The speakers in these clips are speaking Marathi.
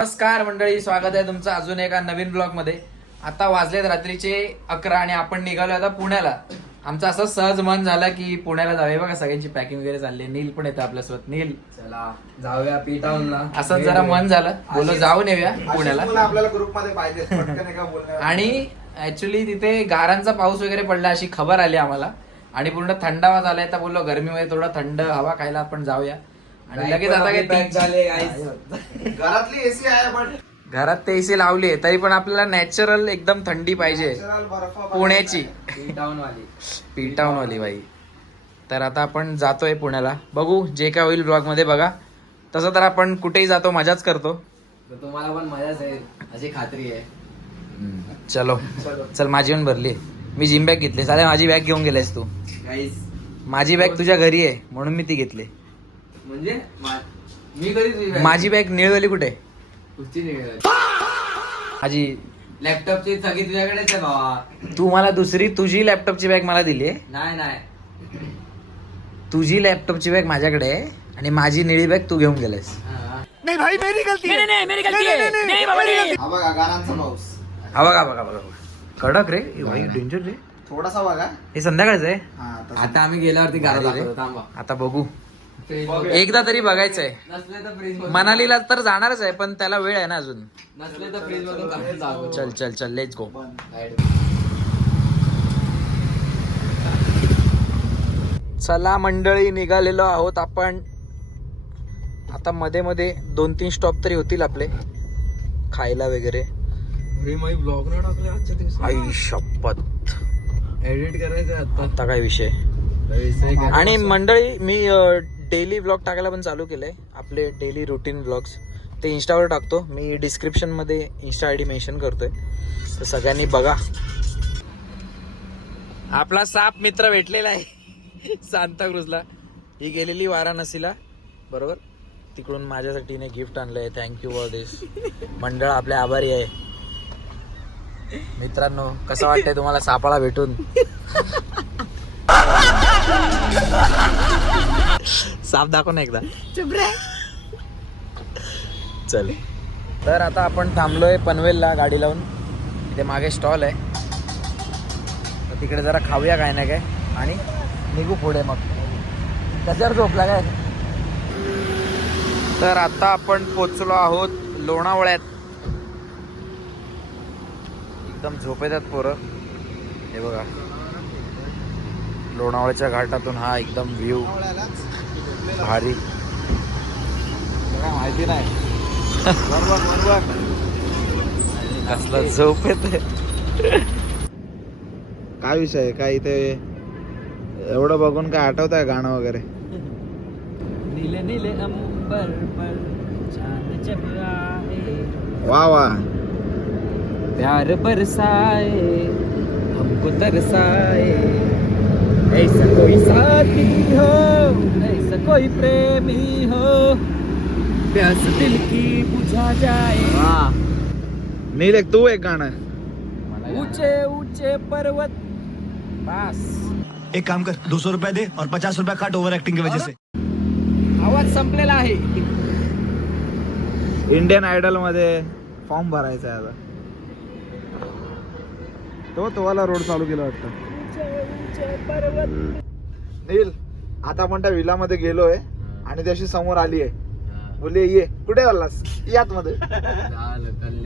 नमस्कार मंडळी, स्वागत आहे तुमचं अजून एका नवीन ब्लॉग मध्ये. आता वाजलेत रात्रीचे 11 आणि आपण निघालो आता पुण्याला. आमचं असं सहज मन झालं की पुण्याला जाऊया. बघा सगळ्यांची पॅकिंग वगैरे चालली. नील पण येतं आपल्यासोबत. नील चला जाऊया पीटाऊनला. असं जरा मन झालं, बोलो जाऊन येऊया पुण्याला. आपल्याला ग्रुप मध्ये पाहिजे. आणि ऍक्च्युली तिथे गारांचा पाऊस वगैरे पडला अशी खबर आली आम्हाला आणि पूर्ण थंडावा झालाय. तर बोललो गरमीमध्ये थोडं थंड हवा खायला आपण जाऊया. आणि लगेच आता काय झाले घरातली एसी आहे पण घरात ते एसी लावली तरी पण आपल्याला नॅचरल एकदम थंडी पाहिजे. पुण्याची पीटाऊन वाली बाई. तर आता आपण जातोय पुण्याला. बघू जे काय होईल ब्लॉग मध्ये बघा. तसं तर आपण कुठेही जातो मजाच करतो. तुम्हाला पण मजाच आहे अशी खात्री आहे. चलो चल, माझी पण भरली. मी जिम बॅग घेतली. साले माझी बॅग घेऊन गेलायस तू. गाईस माझी बॅग तुझ्या घरी आहे म्हणून मी ती घेतली. म्हणजे मी कधी तुझी bag- माझी बॅग निळवली कुठे? कुठची निघाली? माझी लॅपटॉपची सगळी तुझ्याकडेच आहे बाबा. तू मला दुसरी तुझी लॅपटॉपची बॅग मला दिली आहे. नाही तुझी लॅपटॉपची बॅग माझ्याकडे आहे आणि माझी निळी बॅग तू घेऊन गेलायस. हा. हा बघा गारांचा पाऊस. हा बघा बघा बघा कडक रे. भाई डेंजर रे. थोडासा बघा. हे संध्याकाळचं आहे. हा तसं. आता आम्ही गेल्यावरती गारा भारी रे. दाखवतो. थांबा. आता बघू. Fridge एकदा तरी बघायचंय. नसले तर फ्रीज मधून मनालीला तर जाणारच आहे पण त्याला वेळ आहे ना अजून. नसले तर फ्रीज मधून काढून दाखवतो. चल चल चल लेट्स गो. Right. चला मंडळी, निघालेलो आहोत आपण. आता मध्ये मध्ये 2-3 स्टॉप तरी होतील आपले खायला वगैरे. अरे माझी ब्लॉग न टाकले आजच्या दिवशी. आई शपथ. एडिट करायचं आहे आता. आता काय विषय. आणि मंडळी मी डेली व्लॉग टाकायला पण चालू केलंय. आपले डेली रुटीन व्लॉग्स ते इंस्टावर टाकतो. मी डिस्क्रिप्शन मध्ये इंस्टा आय डी मेन्शन करतोय, तर सगळ्यांनी बघा. आपला साप मित्र भेटलेला आहे सांताक्रूजला. ही गेलेली वाराणसीला बरोबर. तिकडून माझ्यासाठी ने गिफ्ट आणलंय. थँक्यू फॉर दिस. मंडळ आपले आभारी आहे. मित्रांनो, कसं वाटतंय तुम्हाला सापाला भेटून? साप दाखव ना एकदा. चल, तर आता आपण थांबलोय पनवेलला गाडी लावून. इथे मागे स्टॉल आहे, तर तिकडे जरा खाऊया काय ना काय आणि निघू पुढे. मग कशावर झोपला काय? तर आता आपण पोचलो आहोत लोणावळ्यात. एकदम झोपेतात पोरं. हे बघा, लोणावळ्याच्या घाटातून हा एकदम व्ह्यू भारी. माहिती नाही. कसला झोप येते. काय विषय आहे? काय इथे एवढं बघून काय आठवत आहे गाणं वगैरे? नीले नीले अंबर पर चांद जब आए, वा वा. प्यार बरसाए हमको तरसाए, ऐसा कोई साथी हो, ऐसा कोई प्रेमी हो, प्यास दिल की बुझा जाए. नील एक तू एक गाणं. ऊंचे ऊंचे पर्वत पास. एक काम कर, 200 रुपए दे और 50 रुपए काट ओवर एक्टिंग की वजह से. आवाज संपलेला आहे. इंडियन आयडल मध्ये फॉर्म भरायचा आहे आता. तो वाला रोड चालू केला वाटतं. नील, आता आपण त्या विला मध्ये गेलोय आणि त्याशी समोर आली आहे. बोलली ये. कुठे चाललास? यात मध्ये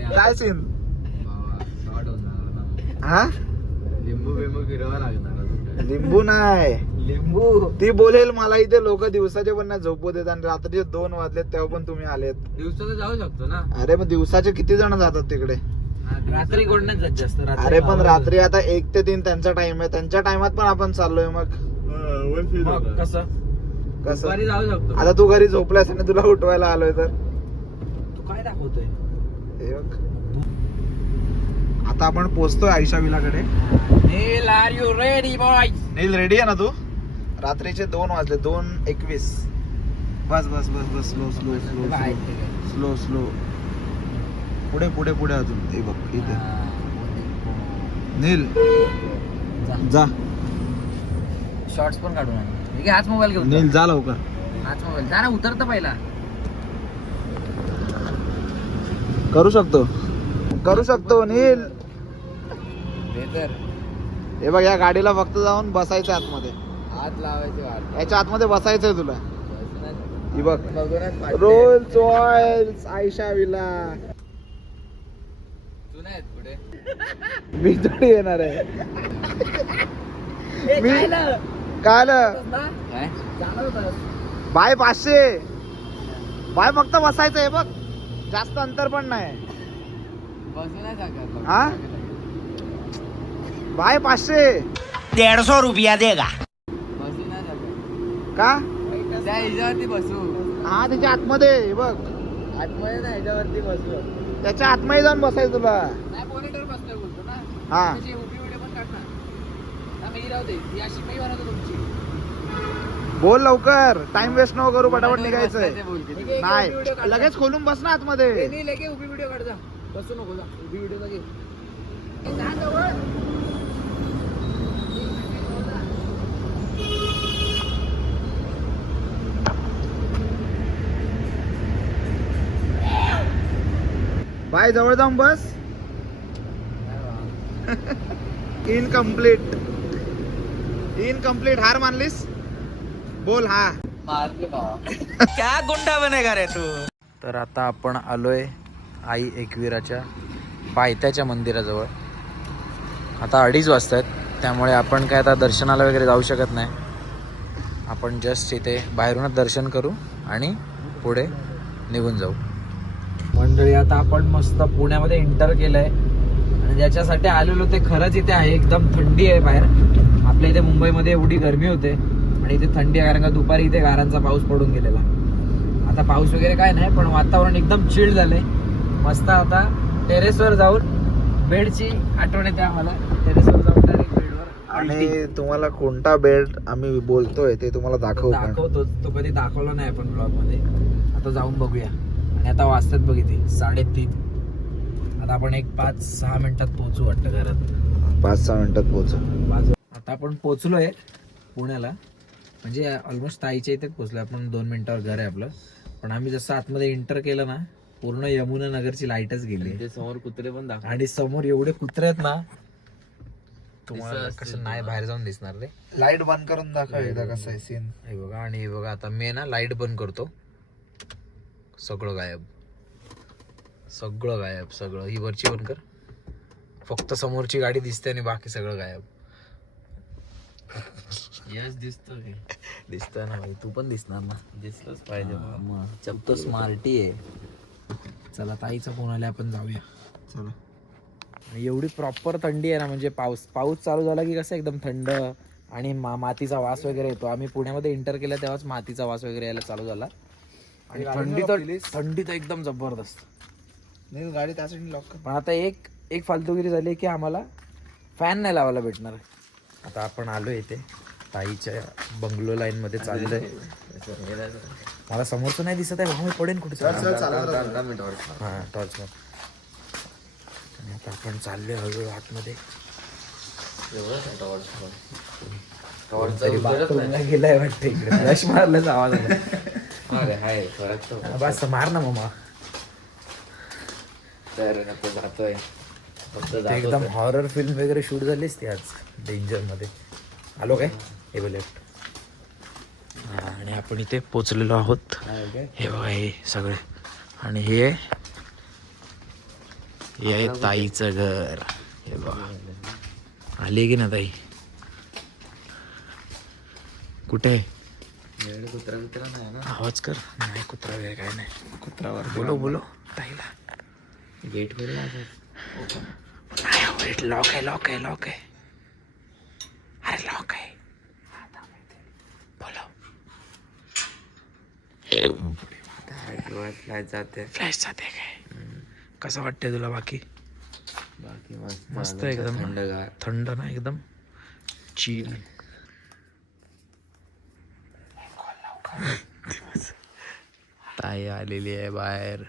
काय सीन? हा, लिंबू बिंबू फिरवा लागणार. लिंबू नाही, लिंबू ती बोलेल मला इथे लोक दिवसाचे पण नाही झोपू देत आणि रात्रीचे 2 वाजलेत तेव्हा पण तुम्ही आलेत. दिवसाचं जाऊ शकतो ना. अरे मग दिवसाचे किती जण जातात तिकडे? रात्री कोण नाही जात जास्त. अरे पण रात्री आता 1 ते 3 त्यांचा टाइम आहे. त्यांच्या टाइमात पण आपण चाललोय. मग मग कसं कसं दुपारी जाऊ शकतो. आता तू घरी झोपलास आणि तुला उठवायला आलोय तर तू काय दाखवतोय? हे बघ. आता आपण पोहोचतोय आयशा विलाकडे. Neel, are you ready boy? Neel ready आहे ना तू? रात्रीचे 2 वाजले. 2:21. बस बस बस बस. Slow slow slow slow slow. पुढे पुढे पुढे अजून. हे बघ इथे. नील जा. शॉर्ट्स पण काढून आण. ठीक आहे, हाच मोबाईल घेऊन नील जा लवकर. हाच मोबाईल. जा ना, उतरतं पहिला. करू शकतो नील. हे बघ या गाडीला फक्त जाऊन बसायचं आतमध्ये. हात लावायचे याच्या आतमध्ये बसायचंय तुला. ही बघ रोल्स रॉयल्स आयशा विला. पुढे मी थोडी येणार आहे. मी काय बाय 500 बाय फक्त बसायचंय बघ. जास्त अंतर पण नाही. बसू नाही शकत. हा बाय 500 150 रुपया देगा. बसू नाही शकत. का त्या ह्याच्यावरती बसू. हा त्याच्या आतमध्ये हे बघ. आतमध्ये ना ह्याच्यावरती बसू. त्याच्या आतमध्ये जाऊन बसायचं तुला. नाही मॉनिटर बसलोय बोलतो ना. हा त्याची उभी व्हिडिओ पण काढणार. ना मी राहू दे. ही अशी मी बनवतो तुमची. बोल लवकर. टाइम वेस्ट नको करू. पटापट निघायचंय. नाही नाही लगेच खोलून बस ना आतमध्ये. लगे उभी व्हिडिओ काढ जा. बसू नको जा. उभी व्हिडिओ लगे. बाय जवळ जाऊन बस. इनकम्प्लीट हार मानलीस. बोल हा. क्या गुंडा बनेगा रे तू. तर आता आपण आलोय आई एकविराच्या पायथ्याच्या मंदिराजवळ. आता 2:30 वाजतायत, त्यामुळे आपण काय आता दर्शनाला वगैरे जाऊ शकत नाही. आपण जस्ट इथे बाहेरूनच दर्शन करू आणि पुढे निघून जाऊ. मंडळी आता आपण मस्त पुण्यामध्ये एंटर केलंय आणि ज्याच्यासाठी आलेलो ते खरंच इथे आहे. एकदम थंडी आहे बाहेर. आपल्या इथे मुंबईमध्ये एवढी गरमी होते आणि इथे थंडी आहे, कारण का दुपारी इथे गारांचा पाऊस पडून गेलेला. आता पाऊस वगैरे काय नाही, पण वातावरण एकदम चिल्ड झालंय. मस्त आता टेरेसवर जाऊन बेडची आठवण येते आम्हाला. टेरेसवर जाऊन डायरेक्ट बेडवर. आणि तुम्हाला कोणता बेल्ट आम्ही बोलतोय ते तुम्हाला दाखवतो. तो कधी दाखवला नाही आपण ब्लॉग मध्ये. आता जाऊन बघूया. आणि आता वाजतात बघ इथे 3:30. आता आपण एक 5-6 मिनिटात पोहोचू वाटतं घरात. 5-6 मिनिटात पोहोचू. आता आपण पोहोचलोय पुण्याला. म्हणजे ऑलमोस्ट ताईच्या इथेच पोहोचलोय आपण. 2 मिनिटावर घर आहे आपलं. पण आम्ही जसं आतमध्ये एंटर केलं ना, पूर्ण यमुना नगरची लाईटच गेली. समोर कुत्रे पण दाखव. आणि समोर एवढे कुत्रे आहेत ना, तुम्हाला कसं नाही बाहेर जाऊन दिसणार रे. लाईट बंद करून दाखव एकदा कसं आहे सीन. हे बघा. आणि हे बघा आता मी ना लाईट बंद करतो. सगळं गायब. सगळं. ही वरची बंद कर. फक्त समोरची गाडी दिसते आणि बाकी सगळं गायब. यस दिसतोय ना भाई. तू पण दिसणार ना. दिसलंच पाहिजे. चप तो स्मार्टी आहे. चला ताईचा फोन आला, आपण जाऊया. चला. एवढी प्रॉपर थंडी आहे ना, म्हणजे पाऊस चालू झाला की कसं एकदम थंड आणि मातीचा वास वगैरे येतो. आम्ही पुण्यामध्ये एंटर केला तेव्हाच मातीचा वास वगैरे यायला चालू झाला. आणि थंडी तर एकदम जबरदस्त. नाही गाडी त्यासाठी लॉक कर. पण आता एक फालतूगिरी झाली की आम्हाला फॅन नाही लावायला भेटणार. आता आपण आलो इथे ताईच्या बंगलो लाईन मध्ये चाललोय. मला समोरचं नाही दिसत आहे. भाऊ मी पडेन कुठे. हा टॉर्च. आणि आता आपण चाललोय हळूहळू आतमध्ये. गेलाय वाटतं इकडे. फ्लॅश मारल्याचा आवाज आला. बस मार ना मामा. जातोय एकदम हॉरर फिल्म वगैरे शूट झालीच ती आज डेंजर मध्ये. आलो काय हे बोल. आणि आपण इथे पोचलेलो आहोत. हे बघा हे सगळे. आणि हे आहे ताईचं घर. हे बघा आली की ना ताई. कुठे कुत्रा मित्र नाही ना. आवाज कर. नाही कुत्रा वगैरे काय नाही. कुत्रावर बोलो ताईला. गेट वर वेट. लॉक आहे. अरे लॉक आहे. बोलो. फ्लॅश जाते काय. कसं वाटतंय तुला. बाकी मस्त एकदम थंड ना एकदम चिल. ताई आलेली आहे बाहेर.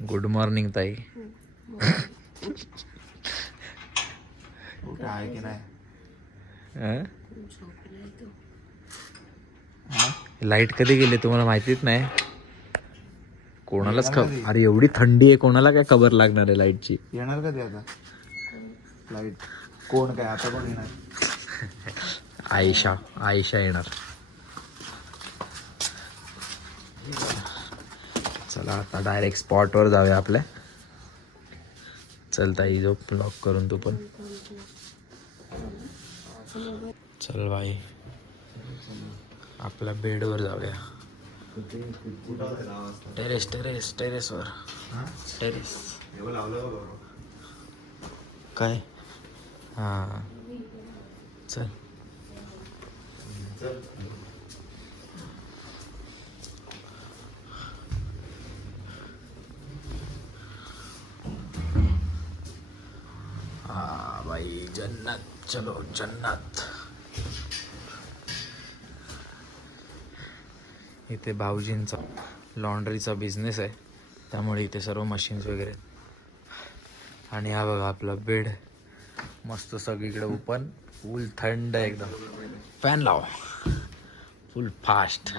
गुड मॉर्निंग ताई. आहे की नाही. लाईट कधी गेली तुम्हाला माहितीच नाही. कोणालाच अरे एवढी थंडी आहे, कोणाला काय खबर लागणार आहे लाईटची. येणार कधी आता लाईट? कोण काय आता कोण येणार? आयशा येणार. चला आता डायरेक्ट स्पॉटवर जाऊया आपल्या. चल ताई जो ब्लॉक करून तू पण चल भाई आपल्या बेडवर जाऊया. टेरेसवर टेरेस काय हा चल. हा भाई जन्नत, चलो जन्नत. इथे भाऊजींचा लॉन्ड्रीचा बिझनेस आहे, त्यामुळे इथे सर्व मशीन्स वगैरे. आणि हा बघा आपला बेड मस्त सगळीकडे ओपन, फुल थंड एकदम. फॅन लाव फुल फास्ट.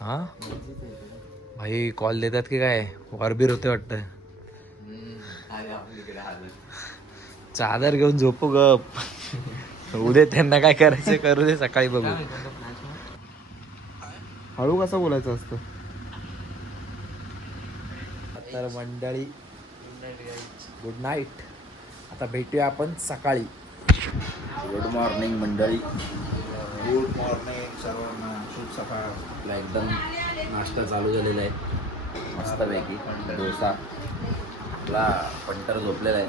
हा भाई कॉल देतात की काय? वरबीर होते वाटतं. चादर घेऊन झोपू गप. उद्या त्यांना काय करायचं करू दे, सकाळी बघू. हळू कसं बोलायचं असतं? तर मंडळी गुड नाईट. आता भेटूया आपण सकाळी. गुड मॉर्निंग मंडळी. गुड मॉर्निंग सर्वांना, शुभ सकाळ. आपला एकदम नाश्ता चालू झालेला आहे मस्तपैकी. डोसा. आपला पंटर झोपलेला आहे,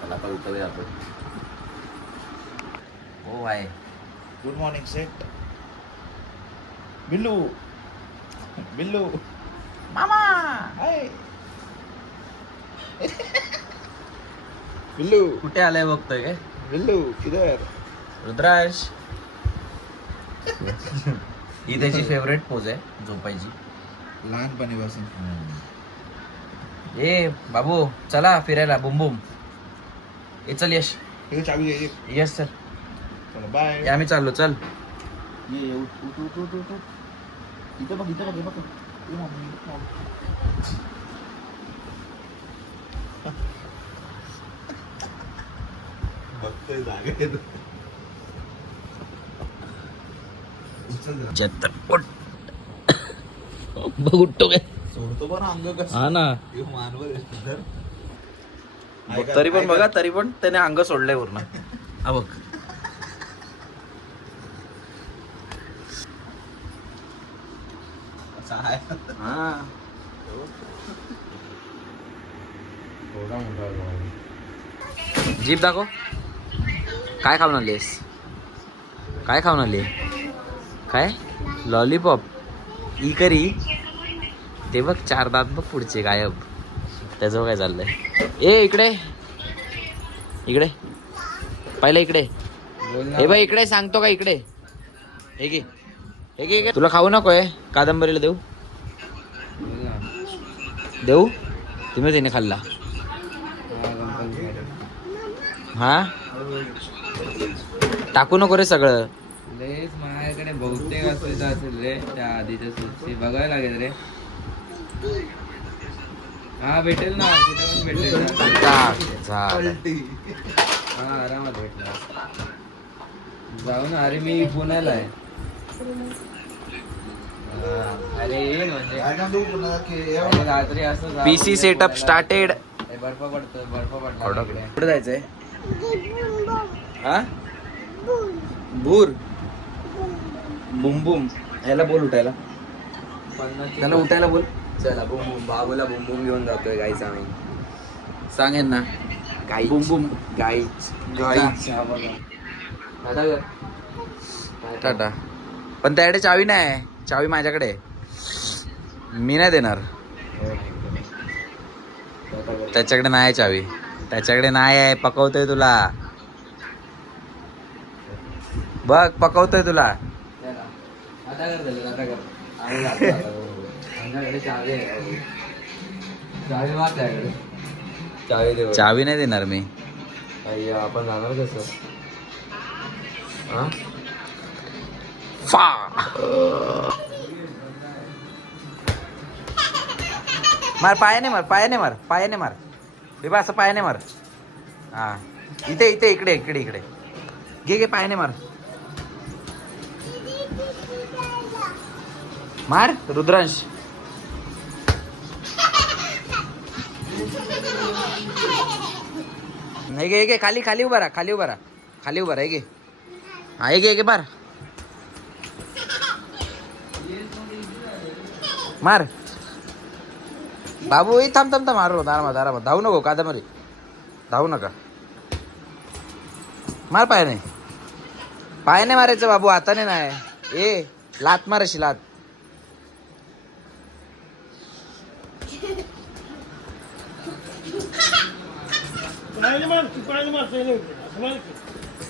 त्याला आता उठवूया आपण. हो आहे. Good morning set. Billu Billu मामा हाय. बिल्लू कुठे आलाय बघतोय काय? बिल्लू किधर? रुद्राज. ही त्याची फेवरेट पोज आहे झोपायची लहानपणीपासून. ए बाबू चला फिरायला. बुम बुम. ए चल यश. हे चावी घे. Yes sir. चला बाय. आम्ही चाललो. चल. ये उठ उठ उठ उठ उठ. इथं बघ इथं बघ. हे बघ. ये मम्मी, मम्मी. बघतोय जागेत. जत्तर उठ. बघ उठतो काय? सोडतो पण अंग कसं. हा ना. मानवर तरी पण बघा, तरी पण त्याने अंग सोडलंय पूर्ण. हा बघ. हा जीप दाखव. काय खाऊन आलीस? काय खाऊन आली? काय लॉलीपॉप? ई करी. ते बघ 4 दात बघ पुढचे गायब. त्याचं काय चाललंय? ए इकडे इकडे पहिलं इकडे. हे बाई इकडे सांगतो का? इकडे हे घे. हे घे. तुला खाऊ नकोय? कादंबरीला देऊ? देऊ? तुम्ही तिने खाल्ला. हा टाकू नको रे सगळं. माझ्याकडे बहुतेक असेल रे त्या आधीच्या सूची बघायला लागेल रे. हा भेटेल ना, कुठे पण भेटेल. हा आरामात भेटणार. जाऊ ना. अरे मी पुण्याला आहे. अरे म्हणजे रात्री असं पीसी सेटअप स्टार्टेड. बर्फ पडतो. बर्फ पडला. कुठे जायचंय? हा भूर. बुम बुम. ह्याला बोल उठायला. त्याला उठायला बोल. चला बुम बुम. बाबूला बुम बुम घेऊन जातोय गाईच आम्ही. सांगेन ना गाई बुम बुम. गाईच गाईच. दादा कर. टाटा. पण त्याकडे चावी नाही. चावी माझ्याकडे. मी नाही देणार. त्याच्याकडे नाही चावी. त्याच्याकडे नाही आहे. पकवतोय तुला बघ. पकवतोय तुला. आता कर त्याला. आता कर. आमच्याकडे चावी आहे. चावी माग त्याकडे. चावी दे. चावी नाही देणार मी. आपण जाणार कसं? मार पायाने मार पायाने मार पायाने मार बिबा असं पायाने मार. हा इथे इथे इकडे इकडे इकडे घे घे पायाने मार. मार रुद्रांश. हे घे हे घे खाली खाली उभा राहा खाली उभा राहा खाली उभा राहा. हे घे हा हे घे हे घे मार मार. बाबू थांब थांब थांब मारू आरामात आरामात धावू नको कादंबरी धावू नका. मार पायाने पायाने मारायचं बाबू हाताने नाही. ए लात मार अशी लात.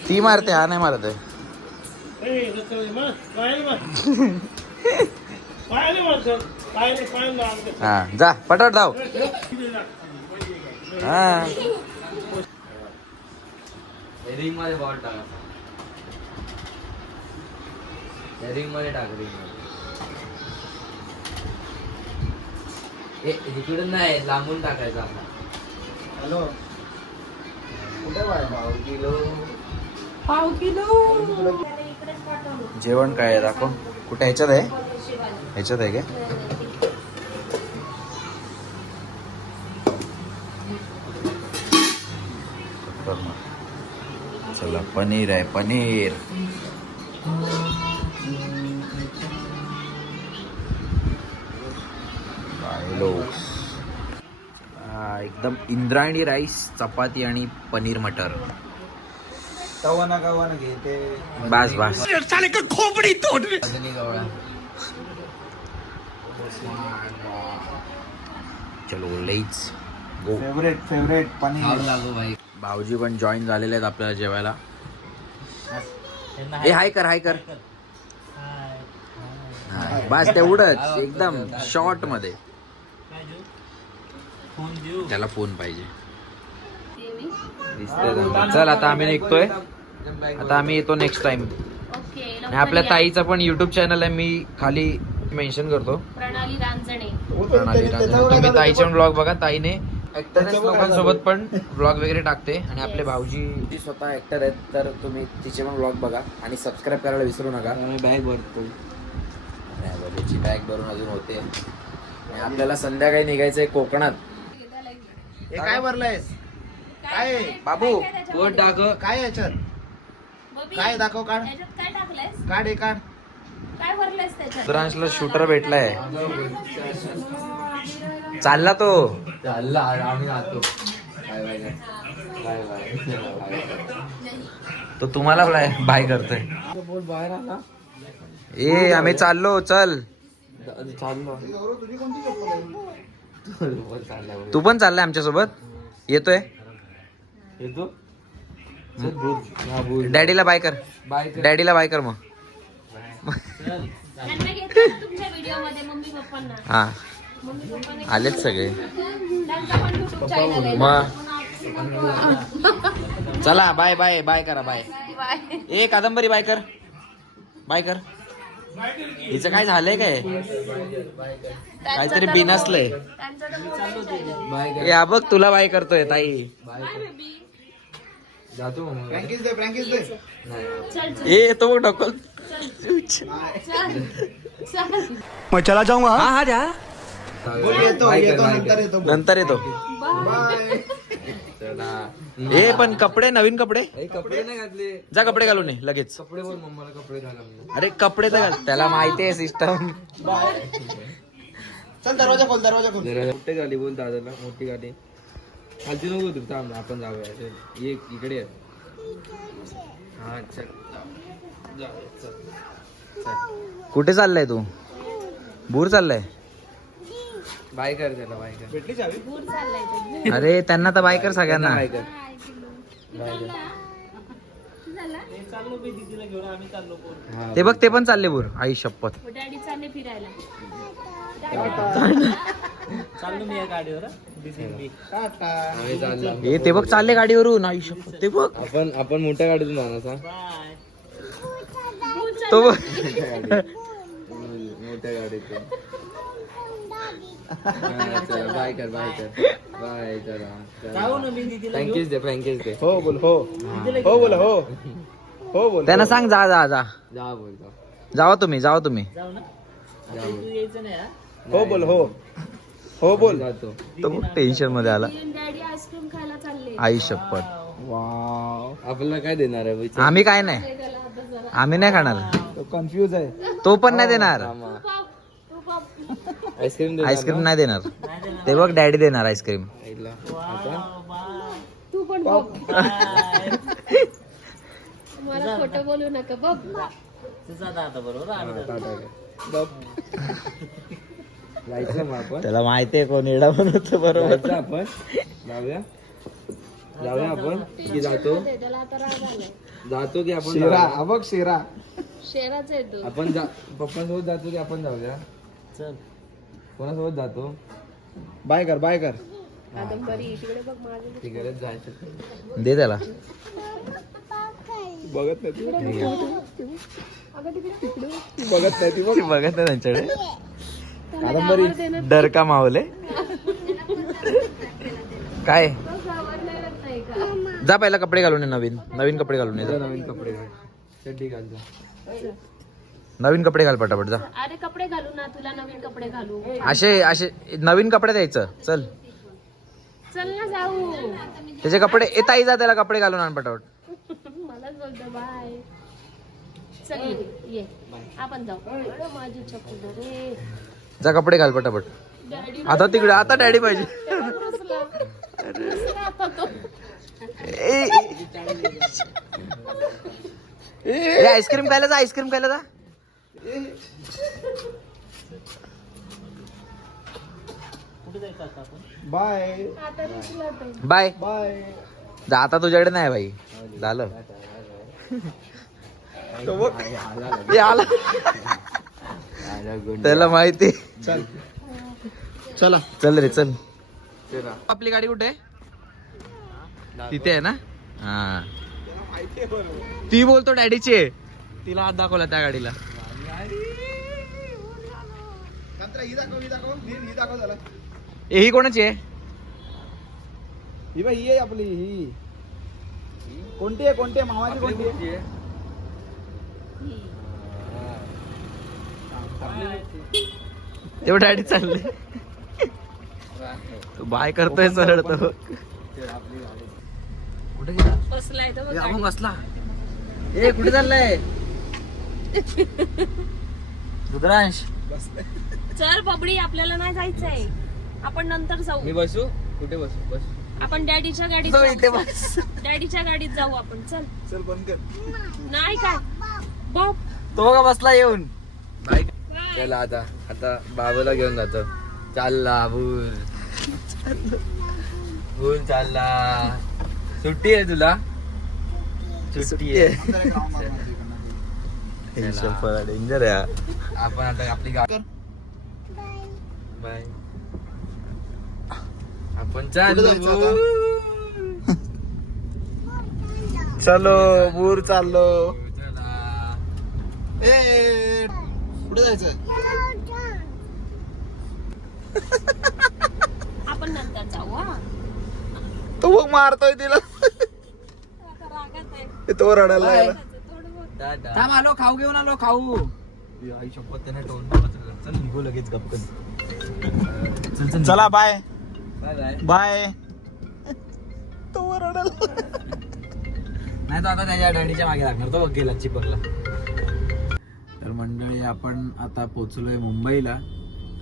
ती मारते हा नाही मारत आहे. हा जा पटापट धाव. हा रिंग मध्ये बॉल टाकायचा. रिंग मध्ये टाक रिंग मध्ये. इकडून नाही लांबून टाकायचा आपला. हॅलो कुठे पाव किलो जेवण काय आहे दाखव. कुठे ह्याच्यात आहे ह्याच्यात आहे काय. चला पनीर आहे पनीर. एकदम इंद्रायणी राईस चपाती आणि पनीर मटर. कवाना कवाना घे ते. बस बस अजूनही गवळा. चलो let's go. Favourite favourite paneer. लागू भाई. भाऊजी पण जॉईन झालेले आहेत आपल्याला जेवायला. ए हाय कर हाय कर. हा, बस तेवढंच एकदम शॉर्ट मध्ये. त्याला फोन पाहिजे. दिसतंय. चल आता आम्ही निघतोय. आता आम्ही येतो नेक्स्ट टाइम. आणि आपल्या ताईचा पण युट्यूब चॅनल आहे मी खाली मेन्शन करतो. प्रणाली रांजणे. तुम्ही ताईचे पण ब्लॉग बघा. ताईने ऍक्टर्स लोकांसोबत पण ब्लॉग वगैरे टाकते. आणि आपले भाऊजी स्वतः ऍक्टर आहेत तर तुम्ही तिचे पण ब्लॉग बघा आणि सबस्क्राईब करायला विसरू नका. बॅग भरतो. त्याची बॅग भरून अजून होते. आणि आपल्याला संध्याकाळी निघायचंय कोकणात. हे काय भरलंयस काय बाबू कोट टाक. काय याच्यात काय दाखव काढ काय टाकलंयस काढ हे काढ. काय भरलंयस त्याच्यात. रुद्रांशला शूटर भेटलाय. चालला तो. चालला आम्ही जातो. Bye bye bye bye. तो तुम्हाला बाय करतोय. बोल बाहेर आला. ए आम्ही चाललो चल. चाललो. तू पण चाललाय आमच्या सोबत. येतोय. येतो. बोल. डॅडीला बाय कर. बाय. डॅडीला बाय कर मग. त्यांना घेतलं ना तुमच्या व्हिडिओ मध्ये मम्मी पप्पांना. हा मम्मी पप्पांना आलेच सगळे. त्यांचा पण युट्यूब चॅनल आहे. मग चला बाय बाय बाय करा बाय. ए कादंबरी बाय कर बाय कर. हिचं काय झालंय काय काहीतरी बिनसलंय. त्यांचा तर मोबाईल चॅनल. बाय. या बघ तुला बाय करतोय ताई. Bye baby. जातो मग. फ्रँकीज दे फ्रँकीज दे. चल चल ए तो ढकल. चल चल. मैं चला जाऊंगा हाँ? हा जा बोल येतो येतो नंतर येतो बोल. नंतर येतो. बाय. ए पण कपडे नवीन कपडे कपडे नाही घातले. जा कपडे घालून ये लगेच. कपडे बोल मम्माला कपडे घाला म्हणून. अरे कपडे तर घाल. त्याला माहिती आहे सिस्टम. चल दरवाजा खोल दरवाजा खोल. मोठी गाडी बोल दादाला. मोठी गाडी खालती नको तू. थांब आपण जाऊया. चल ये इकडे ये. हा चल जाऊया चल. कुठे चाललाय तू. बूर चाललाय. बाय कर त्याला. बाय कर. भेटली चावी. दूर चाललाय ते. अरे त्यांना तर बाय कर सगळ्यांना. बाय कर. ते बघ ते पण चालले बूर. आई शपथ. डॅडी चालले फिरायला. हे ते बघ चालले गाडीवरून आई शपथ, ते बघ आपण मोठ्या गाडीतून जाणार तो बघ. मोठ्या गाडीतून बाय कर बाय चला फ्रँकीज दे हो बोल हो हो बोल हो हो बोल त्यांना सांग जा जा जा जा बोलतो जावा तुम्ही हो बोल हो हो बोल जातो तो टेन्शन मध्ये आला. डॅडी आईस्क्रीम खायला चालले. आई शपथ, आपल्याला काय देणार आहे बाई? आम्ही काय नाही, आम्ही नाही खाणार. कन्फ्युज आहे. तो पण नाही देणार, आईस्क्रीम आईस्क्रीम नाही देणार. ते बघ डॅडी देणार आईस्क्रीम. तू पण बघ. मला खोटं बोलू नका बघ. जायचं मग आपण त्याला माहितीये कोण एडा बनवतो बरोबर. जायचं आपण जाऊया आपण की जातो त्याला आता राग आलाय. जातो की आपण शिरा जाऊया? हा बघ शिरा. शेराचा येतो. आपण पप्पांसोबत जातो की आपण जाऊया? चल कोणासोबत जातो? बाय कर बाय कर. कादंबरी तिकडे बघ माझे. तिकडे जायचं दे त्याला. बघत नाही ती. अगं तिकडे तिकडे बघत नाही ती बघ. बघत नाही त्यांच्याकडे. कादंबरी डर का माहोल आहे काय. नाही का. जा पहिला कपडे घालून ये, नवीन कपडे घालून ये जा. नवीन कपडे घाल चड्डी घाल जा. नवीन कपडे घाल पटापट जा. अरे कपडे घालू ना, तुला नवीन कपडे घालू. असे नवीन कपडे द्यायचं. चल चल ना जाऊ. त्याचे कपडे येता जा, त्याला कपडे घालून आण पटापट. मलाच बोलतो बाय. चल ये आपण जाऊ. अरे माझी चप्पल रे. जा कपडे घाल पटापट. डॅडी आता तिकडे आता डॅडी पाहिजे. आईस्क्रीम खायला जा, आईस्क्रीम खायला जा. बाय आता रुसला तो. Bye bye. जा, आता तुझ्याकडे नाही भाई, झालं. तो बघ. ते आला, त्याला माहिती. चल चला. चल रे चल. आपली गाडी कुठे आहे? तिथे आहे ना. हा ती बोलतो डॅडीची आहे. तिला हात दाखवला त्या गाडीला. ही दाखव झाला. ही कोणाची आहे? ही बाई ही आहे आपली. ही कोणती आहे? कोणती आहे मामाची? कोणती आहे? तेव्हा डॅडी चालले. तू बाय करतोय सरळ तो. कुठे गेला? बसलाय तो बघ. आपण बसला. ए कुठे चाललाय रुद्रांश? चल बबडी, आपल्याला नाही जायचंय. आपण नंतर जाऊ. मी बसू कुठे बसू? आपण डॅडीच्या गाडीत तो इथे जाऊ. बस. डॅडीच्या गाडीत जाऊ आपण. चल. चल बंद कर. नाही काय बॉब. तो का बसला येऊन. चला आता बाबूला घेऊन जातो. चालला भूल चालला. सुट्टी आहे तुला? सुट्टी आहे. डेंजर आहे. आपण आता आपली गाडी बाय. आपण चाललो. चलो बूर चाललो. चला. ए कुठे जायचं? आपण नंतर जाऊ. हा तो बघ मारतोय तिला. आता रागात आहे. तो रडायला लागला. थोडं बघ. दादा थांब, आलो खाऊ घेऊन आलो. खाऊ. आई शपथ त्याने टोन. चल निघू लगेच गपकन. चल चल चला बाय बाय बाय. बाय. तो रडायला. नाही तर आता त्याच्या डॅडीच्या मागे लागणार. तो बघ गेला चिपकला. तर मंडळी आपण आता पोहोचलोय मुंबईला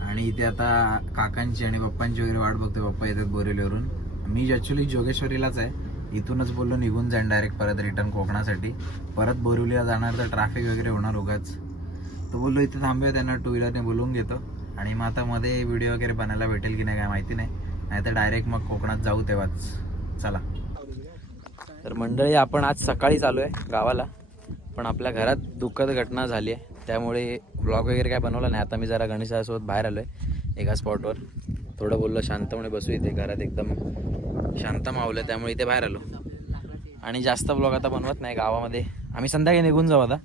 आणि इथे आता काकांची आणि पप्पांची वगैरे वाट बघतोय. पप्पा येतात बोरिवलीवरून. मी ॲक्च्युली जोगेश्वरीलाच आहे. इथूनच बोललो निघून जाईन डायरेक्ट परत रिटर्न कोकणासाठी. परत बोरिवलीला जाणार तर ट्रॅफिक वगैरे होणार उगाच. तो बोललो इथे थांबूया, त्यांना टू व्हीलरने बोलवून घेतो आणि मग आता मध्ये व्हिडिओ वगैरे बनायला भेटेल की नाही काय माहिती नाही. नाही तर डायरेक्ट मग कोकणात जाऊ तेव्हाच. चला. तर मंडळी आपण आज सकाळीच आलो आहे गावाला, पण आपल्या घरात दुःखद घटना झाली आहे त्यामुळे ब्लॉग वगैरे काय बनवला नाही. आता मी जरा गणेशासोबत बाहेर आलो आहे एका स्पॉटवर. थोडं बोललो शांतपणे बसू इथे, घरात एकदम शांत मावलं त्यामुळे इथे बाहेर आलो. आणि जास्त ब्लॉग आता बनवत नाही गावामध्ये, आम्ही संध्याकाळी निघून जाऊ आता.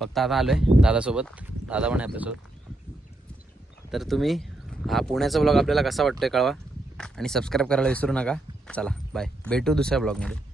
फक्त आता आलो आहे दादासोबत, दादा पण आहे आपल्यासोबत. तर तुम्ही हा पुण्याचा ब्लॉग आपल्याला कसा वाटतोय कळवा आणि सबस्क्राईब करायला विसरू नका. चला बाय, भेटू दुसऱ्या ब्लॉगमध्ये.